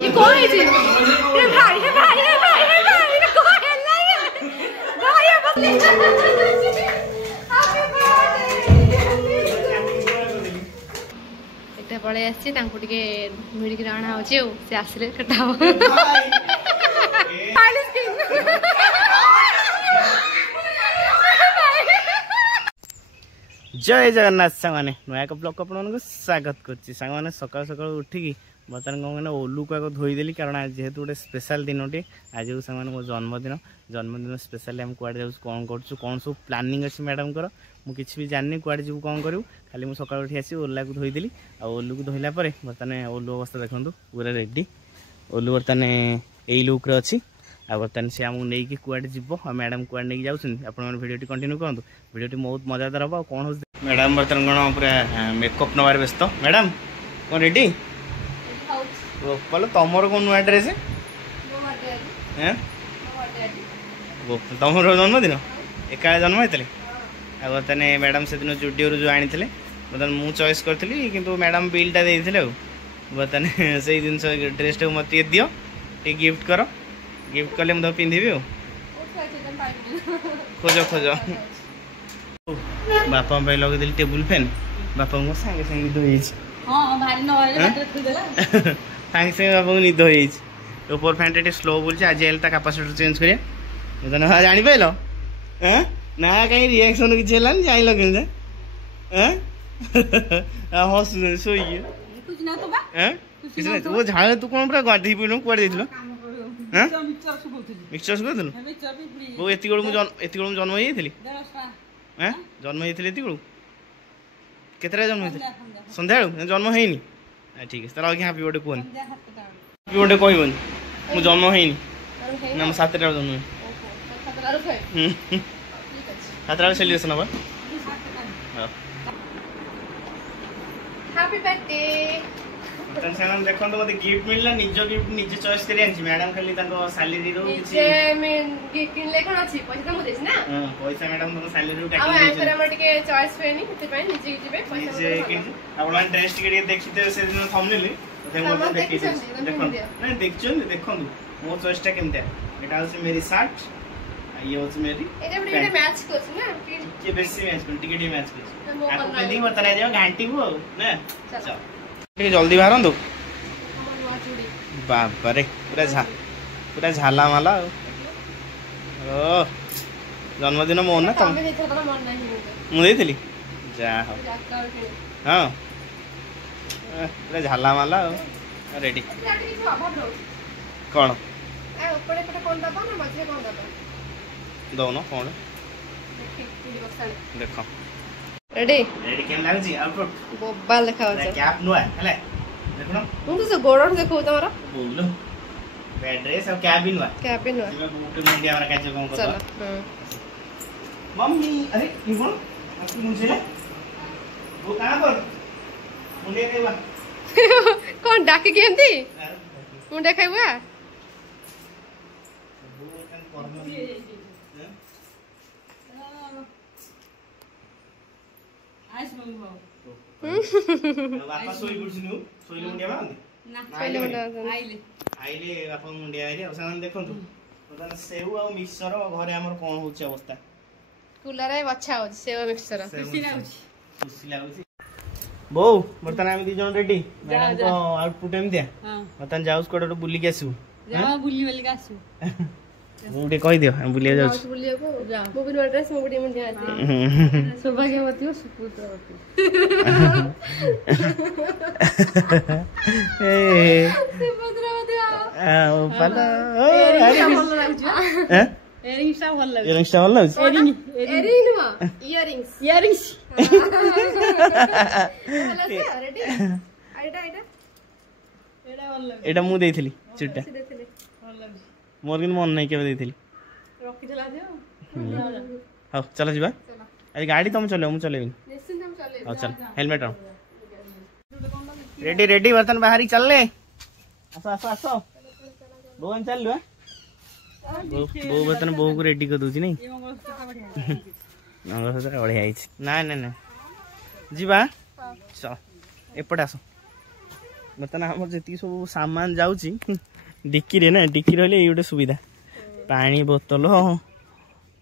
ये कौन है जी? ये भाई है भाई है भाई है भाई ये कौन है नहीं है भाई है बस हैप्पी बर्थडे इतना पड़े आसी तांको टिके मिडिक राणा होचे से आसले कटाव जय जगन्नाथ सांगने नया ब्लॉग आपको स्वागत करछि सांगने सकाल सकाल उठिकी बर्तमान कौन ओलू को आगे धोईदेली कारण जेहेतु गोटे स्पेशल दिन टे आज सांग मो जन्मदिन स्पेशली आम कड़े जाऊँ कौन कर कौन सब प्लानिंग अच्छे मैडम को मुझे भी जानी कड़े जीव कौन करूँ खाली मुझे सकाल उठी आसी ओला को धोईदेली ओलू को धोला बर्तमान ओलू अवस्था देखो पूरा रेडी ओलू बर्तमान यही लुक्रे अच्छी आ बर्तमान सी आमको नहीं कड़े जीव मैडम कड़े नहीं जाऊँ भिडियो कंटिन्यू करूँ भिडियो बहुत मजादार हम कौन हो मैडम बर्तमान कौन पूरा मेकअप नबार व्यस्त मैडम कौन रेडी गोपाल तुमर कौन नुआ ड्रेस तुम जन्मदिन एका जन्म होते बर्तमान मैडम से दिन जुडियो जो आनी बर्तमान मु चॉइस करी कि मैडम बिलटा देते बर्तमान से जिन ड्रेस टाक मत दियो टे गिफ्ट कर गिफ्ट कले मुझे पिंधि खोज खोज बापा लगे टेबुल फैन बापा को सागे सागे धोई सागे सागे बापा को निद हो ऊपर फैन टे स्लो बोलছে आज एलता कैपेसिटर चेंज करिया मतलब हां जानि पाइलो हैं ना कहीं रिएक्शन किछ हलान जाइलो केन हैं हस सोई कुछ ना तो बा हैं कुछ ना वो झाले तू कोन पूरा गाडी पिनो कोड देथिलो हैं मिक्सचर सुगथलो वो एति गोळ मु जन्म होई थली हैं जन्म होई थली एति गोळ केतरा जन्म होई संध्या जन्म हेनी ठीक है तार हैप्पी बर्थडे कोन हैप्पी बर्थडे कहबन मु जन्म हेनी ना 7 टा जन्म हातरा सेलिब्रेशन अब हैप्पी बर्थडे तन देखो तो मते गिफ्ट मिलला निज गिफ्ट निजे चॉइस करी आंची मैडम खाली ताको सैलरी रो किछि जे मैं गिफ्ट किनले कोन अछि पैसा मु देछि ना हां पैसा मैडम तो सैलरी रो काटी आ एकर हमर टिके चॉइस फेनी ते पय निजे जिबे पैसा आपण ड्रेस टिके देखिते से दिन थंबनेल मते देखि देखो नहीं देखो मो चॉइस टा केमते एटा होछि मेरी शर्ट ये होछि मेरी एटा बडे मैच करछ ना के बेसी मैच कर टिके मैच कर आपको पेंडिंग बता जाओ घंटी को ना चलो ठीक जल्दी बाहर दो बाबा रे पूरा झाला माला ओ जन्मदिन मोहन ना तुम मुझे जा हाँ पूरा झाला माला रेडी कौन दौन कौन देख रेडी रेडी केम लागछि आउटपुट बोबाल देखाउ छ कैप नुआ हले देखनो मु तो गोड़ देखौ तमरा बोलो बैड ड्रेस और कैप भी नुआ मैं बूट इंडिया वाला कैच कौन कर चलो मम्मी अरे ये कौन आपकी मुझे ले वो कहां पर मुंडे केबा कौन डाके केमती मुंडे खाइबा बापा सोई गुडसिनु सोइले मुंडिया मांदी ना सोइले मुंडिया आइले बापा मुंडिया आइले असान देखंतु मतलब सेउ आ मिक्सचर घरे हमर कोन होछ अवस्था कूलर रे बच्चा हो सेउ मिक्सचर खुशी लागुची बो बर्तन हम दी जन रेडी मैडम को आउटपुट एम दिया हां बर्तन जाउस कोडो बुली के आसु जा बुली वाली के आसु मुंडे कहि दियो हम बुलिया जाउस बुलिया को जा मो बिन ड्रेस मो बडी मुंडिया आती सौभाग्यवती हो सुपुत्रवती ए सुपुत्रवती आ ओ पाला इयरिंग्स भल लागछ इयरिंग्स भल लागछ इयरिंग नो इयरिंग्स रेडी आइडा एडा भल लागछ एडा मु देइथिली चुट्टा मोर किन मन नहीं के देइथिली रखि देला दियो हां चलो जीवा अरे गाड़ी तुम चलो मु चलेबी निश्चित हम चले हां चल हेलमेट रहो रेडी रेडी बर्तन बाहर ही चल ले आसो आसो आसो बोन चल लो बो बर्तन बो को रेडी कर दोची नहीं मंगलसूत्र बढ़िया आइछ ना ना ना जीवा चल एपट आसो बर्तमान आम जी सब सामान जाऊँगी डिक्की ना डिक्की रही ये गोटे सुविधा पानी बोतल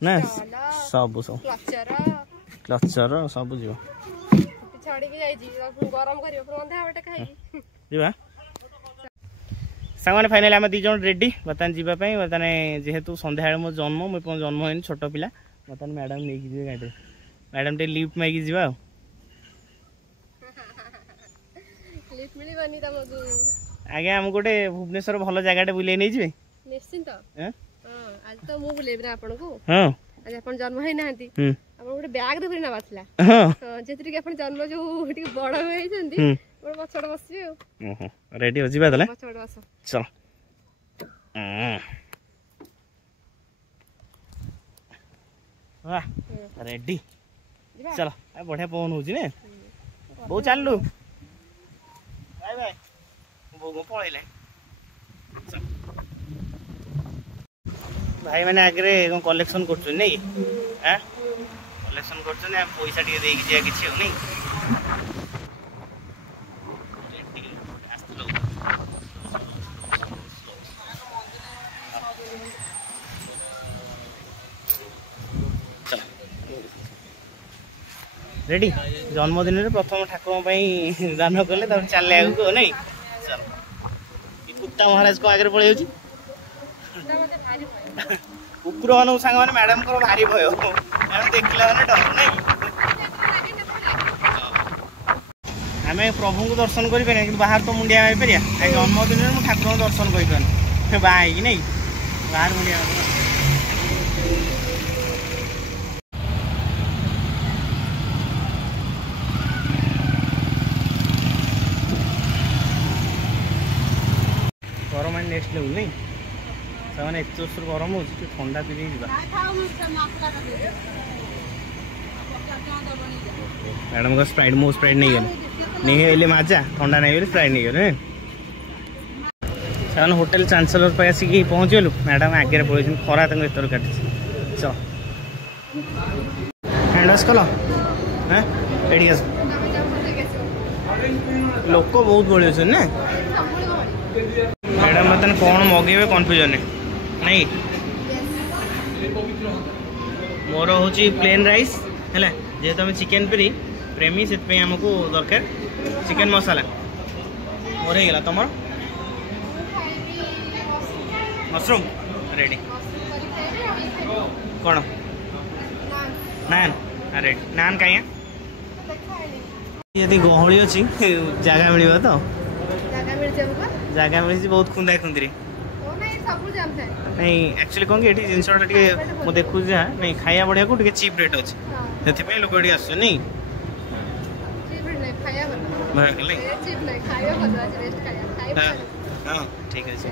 ना सब सब क्लचर सब जीव सांग फाइनाली आम 2 जन रेडी बर्तमान जावाई बर्तमान जेहेतु सन्ध्या मो जन्म मुझे जन्म होनी छोट पिला बर्तमान मैडम नहीं गाड़ी मैडम टे लिफ्ट माइक जा आज्ञा आम गोटे भुवनेश्वर भल जगह बुले नहीं जी निश्चिंत आज तो मु बुलेबी आपन को हां आज अपन जन्म है नांती अपन गोटे बैग धरि ना बाथला हां जेतरी के अपन जन्म जो टी बड़ होई छंदी गोटे पछड़ बसबी ओहो रेडी हो जिबा दले पछड़ बस चल वाह रेडी चलो बढ़िया पवन हो ने बहु चललु बाय बाय बोगो पळैले भाई मैंने आगे कलेक्शन कर कलेक्शन कर पैसा टे दे कि नहीं रेडी जन्मदिन प्रथम ठाकुर दान कले चले आगे नहीं चल कुत्ता महाराज को आगे पड़े कुकुर मान सांग मैंने मैडम को भारी भय देखला मैंने डर नहीं आम प्रभु को दर्शन करें कि बाहर तो मुंडिया पार जन्मदिन में ठाकुर दर्शन कर बाहर नहीं बाहर मुंडिया गरम एंड नेक्स्ट लेवल नहीं से एत जोर गरम हो ठंडा पी मैडम का स्प्राइट मो स्प्राइट नहीं गल नहीं है मजा ठंडा नहीं बोले स्प्राइट नहीं गले से होटेल चांसलर पे आसिक पहुँचलु मैडम आगे पड़े खरा तक एतर काटी चल हैंड वाश कल हाँ एडी लोक बहुत बढ़ी अच्छे ना मैडम बर्तन कौन मगेबे कन्फ्यूजन नहीं मोर हूँ प्लेन राइस है जेहेतु आम चिकेन प्रेमी से आमको दरकार चिकेन मसाला मोर हो तुम मशरूम रेडी कौन नान रेडी नान कहीं यदि गहली अच्छी जगह मिल तो जगह मिली बहुत खुंदा खुंदी नहीं एक्चुअली कौन कि जिनसा मुझे देखु नहीं खाया बढ़िया को चीप रेट अच्छे से लोग ये आस नहीं हाँ ठीक अच्छे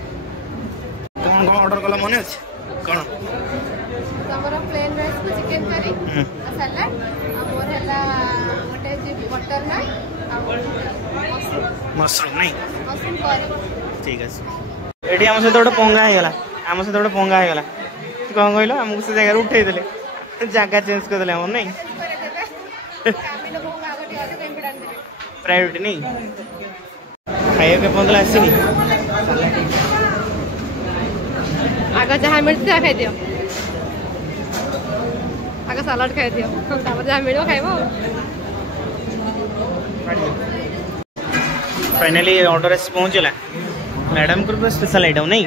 कौन कौन ऑर्डर कल मन अच्छे कौन प्लेन राइस को चिकन करी सलाड और हला गोटे बटर नान मशरूम नहीं मशरूम करी ठीक है ये आम सहित गोटे पंगा होगा आम सहित गोटे पंगा होगा कौन कहल आमको से जगह उठे देले जगह चेंज करदे आम नहीं प्रायोरिटी नहीं खाइए के पंदला आसनी आग जहाँ मिलती खाई दियो आग सलाड खाई दियो जहाँ मिलो खाइब फाइनली ऑर्डर आसी पहुँचला मैडम को स्पेशल आइटम नहीं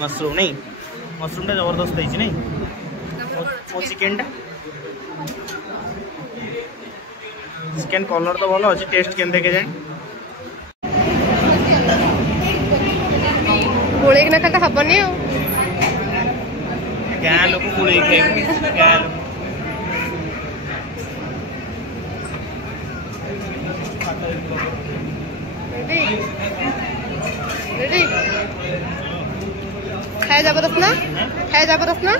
मशरूम नहीं मशरूम टा जबरदस्त है नहीं मो चिकेन टा चिकेन कलर तो भल अच्छे टेस्ट के देखे जाए गोलेक ना खाता हबनी गाँ लोक गोले खाए गाँ लोक रेडी खाए जबरदस्त ना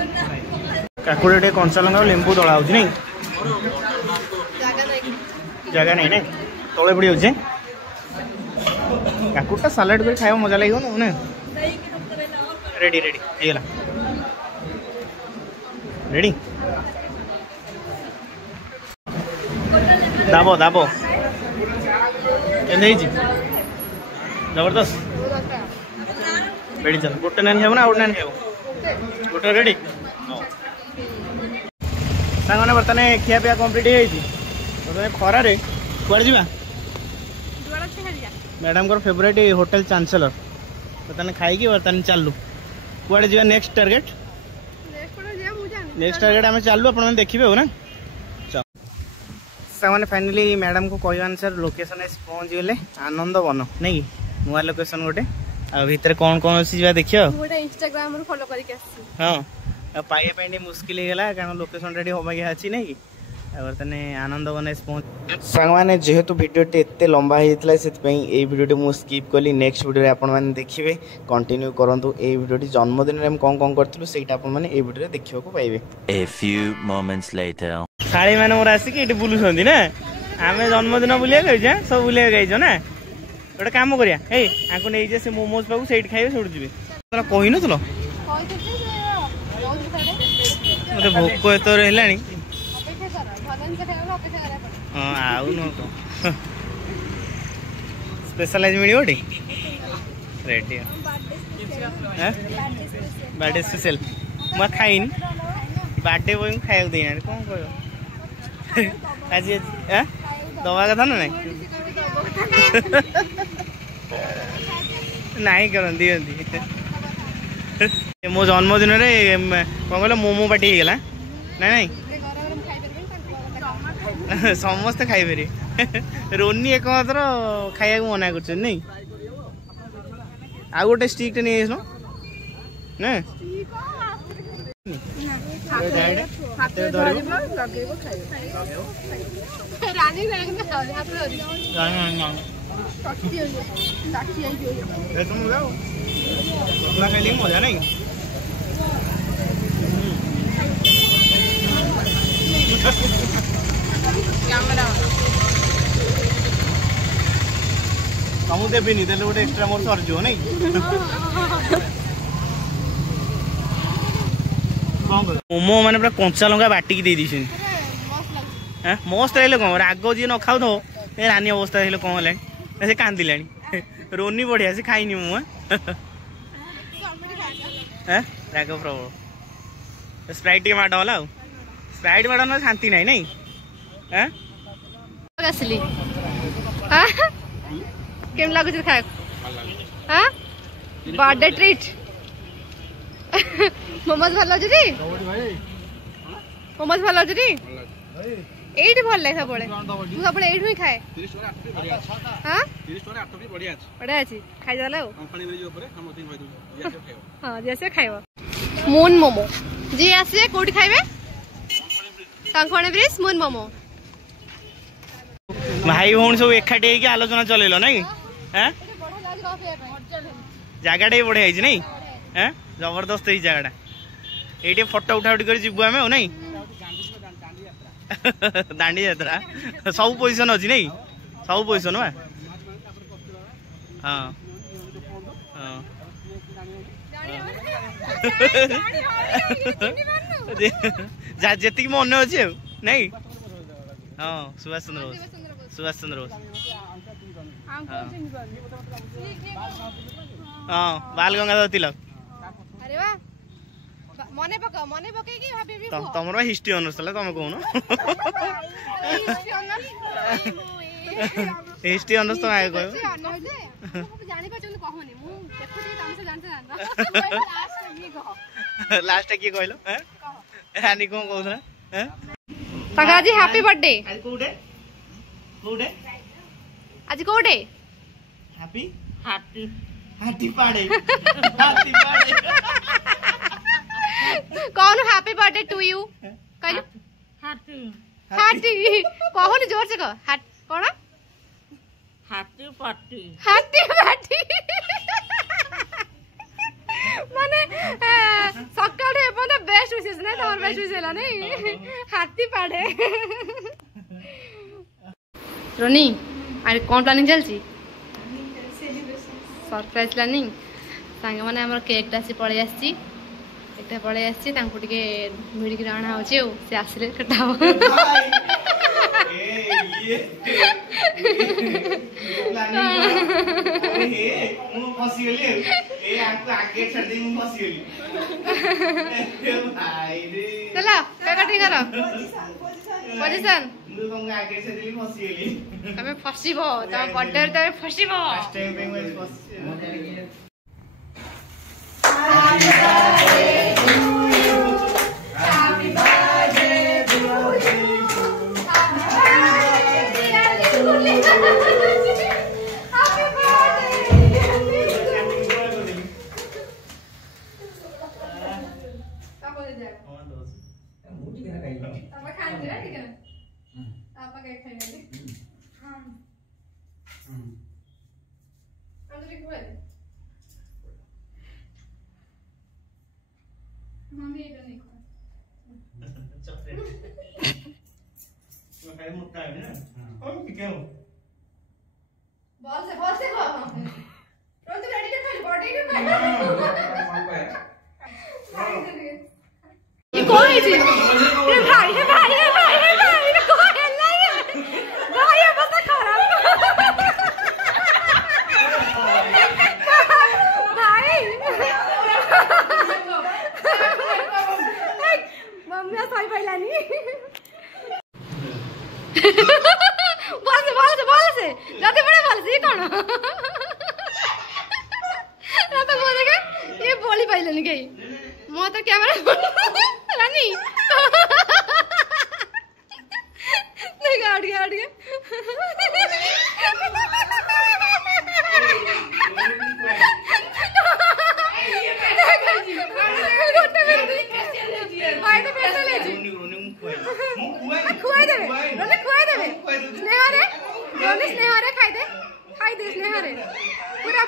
काकुड़ी कंचा लंका लेंबू दला हो नहीं जगह नहीं ना तले पड़ी जाए काकुटा सालाड कर खाया मजा लगे ना रेडी रेडी ହେଇଗଲା रेडी दाबो दाबो जबरदस्त रेडी चल गोटे नान खाइब ना आउट नान खाइब गोटे रेडी सांग मैंने बर्तमान खिया पिया कंप्लीट हो खरारे कुआड़े जा मैडम को फेवरेट होटल चांसलर बर्तमान खाई बर्तमान चलू कुआड़े जा नेक्स्ट टारगेट आम चलू आप देखिए हो ना सामने फाइनाली मैडम को कह अनुसार लोकेशन पहुँच गले आनंद वन नहीं नुआ लोकेशन गोटे भितर कौन कौन अच्छी देखिए इंस्टाग्राम फॉलो करके हाँ पाइबा मुस्किल होगा कारण लोकेशन रेडी होगा अच्छी नहीं बर्तमान आनंद वन पहुँच सांग मैंने जेहेतु भिडियोटी एत लंबा होता है से भिडियोटी मुझे स्किप कली नेक्स्ट भिडियो आपने देखिए कंटिन्यू करूँ ये भिडियोटी जन्मदिन में कौन कौन करूँ से भिडियो देखा पाइबे शाड़ी मैंने मोर आसिक ये बुलूँ ना आम जन्मदिन बुलिया गई सब बुलिया गई ना गोटे कम करिया नहीं जा से मोमोज पाक से खाइबे से जी कही नुल मत भोक एत है हाँ आउ न स्पेशलाइज मिल रेडी बर्थडे स्पेशल मुझे खाइन बर्थडे बॉय खाया देना कौन कह आज दवा कथा ना नहीं कर दिखती मो जन्मदिन कौन कह मोमो पार्टी होगा ना नहीं समस्ते खाई रोनी एकमात्र खाया मना कर नहीं आ गोटे स्टिक नहीं आस ना खाई मजा नहीं तुमको देविनी तेल गोटे एक्सट्रा मोर सरज नहीं मोमो मैंने पूरा कंचा लंका बाटिक दे दी मस्त लगे कौन राग जी न खाऊ तो रानी अवस्था है कौन है से कांदिला रोनी बढ़िया से खाईनी मुझे राग प्रबल स्प्राइट टे माड़ वाला स्प्राइट माड़ ना शांति ना नहीं केम लगुच खाए बर्थडे ट्रीट मोमोज भल अच्छी मोमोज भल अच्छी ये भल लगे सब सब ही खाए हाँ बढ़िया अच्छी खाई देला हाँ जैसे खाइब मून मोमो जी आसे कौटी खाइबे कंकण ब्रिज मून मोमो भाई भौणी सब एकाठी आलोचना चलैल नहीं जगह बढ़िया नहीं जबरदस्त है जगह ये फोटो उठा उठी कर जीवु आम नहीं दांडी यात्रा सब पोजिशन अच्छी नहीं सब पोजिशन हाँ हाँ जी मन अच्छे नहीं हाँ सुभाष चंद्र बोस हाँ बाल गंगाधर तिलक तुम हिस्ट्री ऑनर्स तुम कौन हिस्ट्री ऑनर्स तुम आगे कह लास्ट किए कहल रानी कौन कहला आज हैप्पी बर्थडे आज कोडे happy happy happy birthday happy birthday कौन हैप्पी बर्थडे टू यू कहलु हैप्पी हैप्पी कहनी जोर से कह कौन हैप्पी पार्टी माने सकाळ एपन बेस्ट विशेष नै तमर बेस्ट विशेष होला नै हैप्पी बर्थडे रोनी आज कौन प्लानिंग चलती सरप्राइज प्लानिंग सांग मैंने आम केक टा पलि आसी पलि आसी मिडिक अणा हो से आसिले कटा ମୁଁ ଫସିଗଲି ଏ ଆକୁ ଆଗେ ଛାଡି ଦେଇ ମୁଁ ଫସିଗଲି ଭାଇ ରେ चलो काटी करो पोजीशन ମୁଁ ତମକୁ ଆଗେ ଛାଡି ଦେଲି ଫସିଗଲି तमे फसिबो तम बर्थडे रे तमे फसिबो ଫାଷ୍ଟ ଟାଇମ୍ ପାଇଁ ମୁଁ ଫସି मम्मी ये नहीं चॉकलेट मैं खाई मोटा है ना और क्या हो बॉल से खा रोज रेडी के खाली बॉडी के खाली ये कौन है जी हे भाई ये कौन है नहीं भाई ये बस खराब भाई मम्मी साई पाइलानी बोल से जाते बड़े बोल से कौन ना तो बोल के ये बोली पाइलानी कहीं मो तो कैमरा रानी नहीं गाड़ गया भाई तो पैसे ले जी खुआई देवे स्नेहा रे खाई दे स्नेहा रे पूरा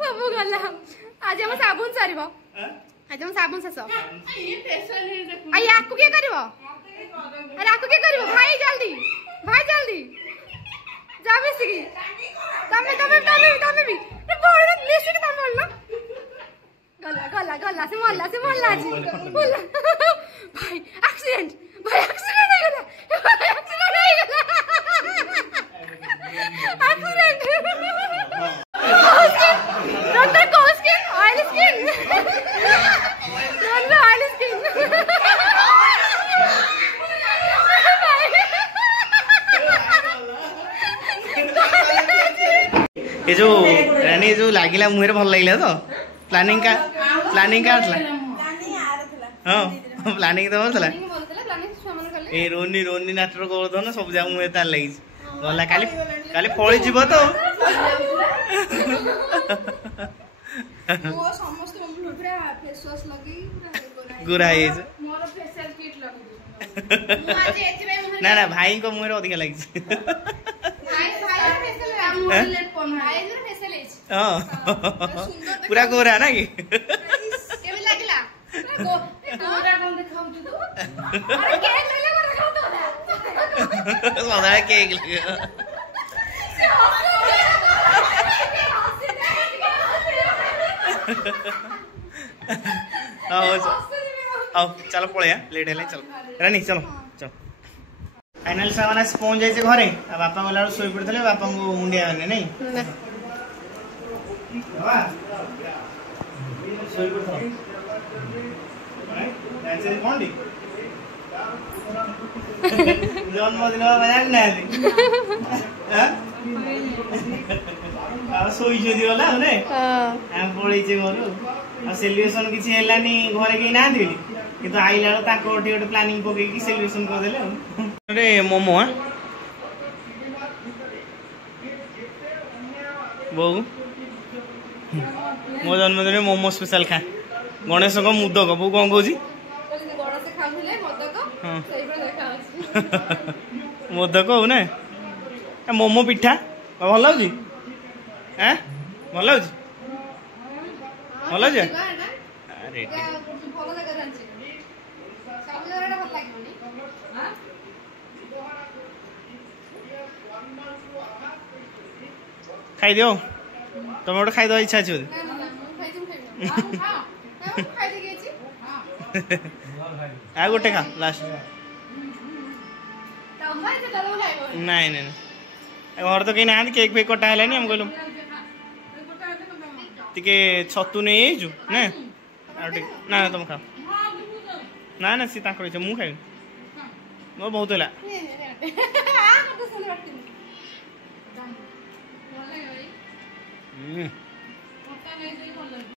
बाबू गला आज हम साबुन सारिबो आज हम साबुन सस ये फेशियल है देखो आ याकू के करबो अरे आकू के करबो भाई जल्दी जा मिसकी तमे भी रे बोल मिसकी तमे बोल ना गला से मोहल्ला जी बोला भाई एक्सीडेंट हो गया डॉक्टर कोस्किन ऑयल स्किन ये जो रानी जो लागिला मुहर भल लागिला तो प्लानिंग का आतला हां प्लानिंग तो बोलतला ए रोनी नाटर कर दो ना सब जा मुहर तार लागि गला काली फळी जीव तो वो समस्त पूरा फेस वॉश लगी गुरा ये मोर फेशियल किट लगी मु आज एथिबे ना भाई को मुहर अधिक लागि भाई फेशियल लेट पन भाई जर फेशियल है हां पूरा गोरा ना कि केबे लागला गोरा कौन देखाउ तू अरे केक लेले गोरा खाउ तो सदा केक लगे आओ चलो पड़े लेट है चलो रानी चलो फाइनल सामान पहुंच जाइए घरे बापा गला शोई पड़े बापा को मुंडिया नहीं जन्मदिन जाना शोच गला पड़े घर सेलिब्रेशन किसी घरे कहीं ना कि आईला गोटे प्लानिंग पकई सेलिब्रेशन करदे मोमो बो मो जन्मदिन मोमो स्पेशल खा गणेश को मुदक बो कौन कौच मोदक हो ना मोमो पिठा भल लगे भल लगे खाई दियो तुम गोटे खाई दवा इच्छा अच्छे आ गोटे खा लास्ट ନାଇଁ ନାଇଁ ଘର ତ କେହି ନାହାନ୍ତି କେକ୍ ଫେକ୍ କଟା ହେଲାନି ଆମେ କହିଲୁ ଟିକେ ଛତୁ ନେଇ ଯାଇଛୁ ନା ଆଉ ଟିକେ ନା ନା ତମେ ଖାଅ ନା ନା ସିଏ ତାଙ୍କର ଇଚ୍ଛା ମୁଁ ଖାଇବି ମୋ ବହୁତ ହେଲା